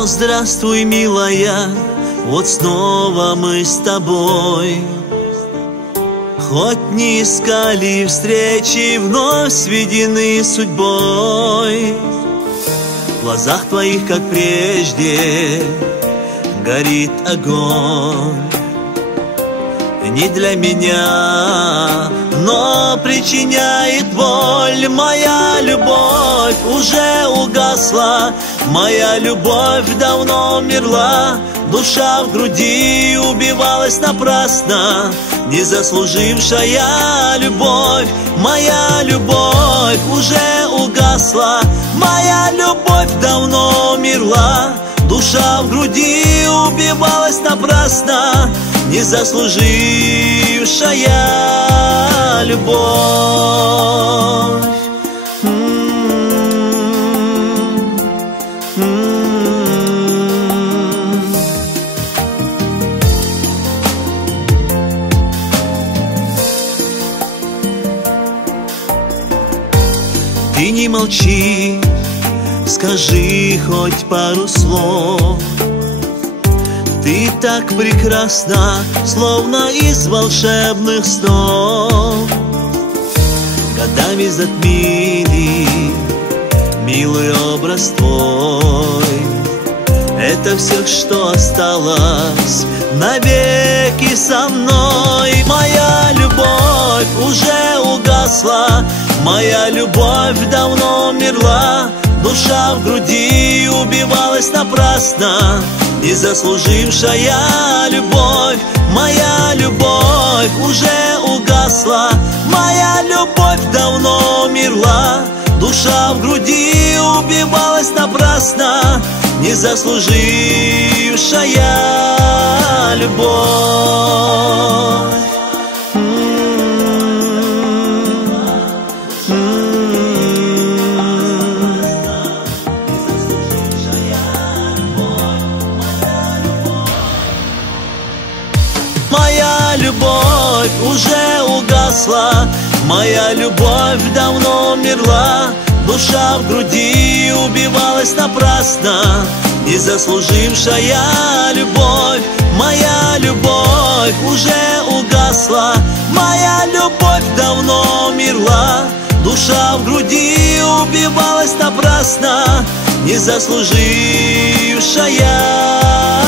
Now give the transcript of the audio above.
Но здравствуй, милая, вот снова мы с тобой. Хоть не искали встречи, вновь сведены судьбой. В глазах твоих, как прежде, горит огонь. Не для меня, но причиняет боль. Моя любовь уже угасла, моя любовь давно умерла. Душа в груди убивалась напрасно, не заслужившая любовь. Моя любовь уже угасла, моя любовь давно умерла. Душа в груди убивалась напрасно, не заслужившая любовь. Ты не молчи, скажи хоть пару слов. Ты так прекрасна, словно из волшебных снов. Годами затмили милый образ твой. Это все, что осталось навеки со мной. Моя любовь уже угасла, моя любовь давно умерла. Душа в груди убивалась напрасно, не заслужившая любовь. Моя любовь уже угасла, моя любовь давно умерла. Душа в груди убивалась напрасно, не заслужившая любовь. Моя любовь уже угасла, моя любовь давно умерла. Душа в груди убивалась напрасно, не заслужившая любовь. Моя любовь уже угасла, моя любовь давно умерла. Душа в груди убивалась напрасно, не заслужившая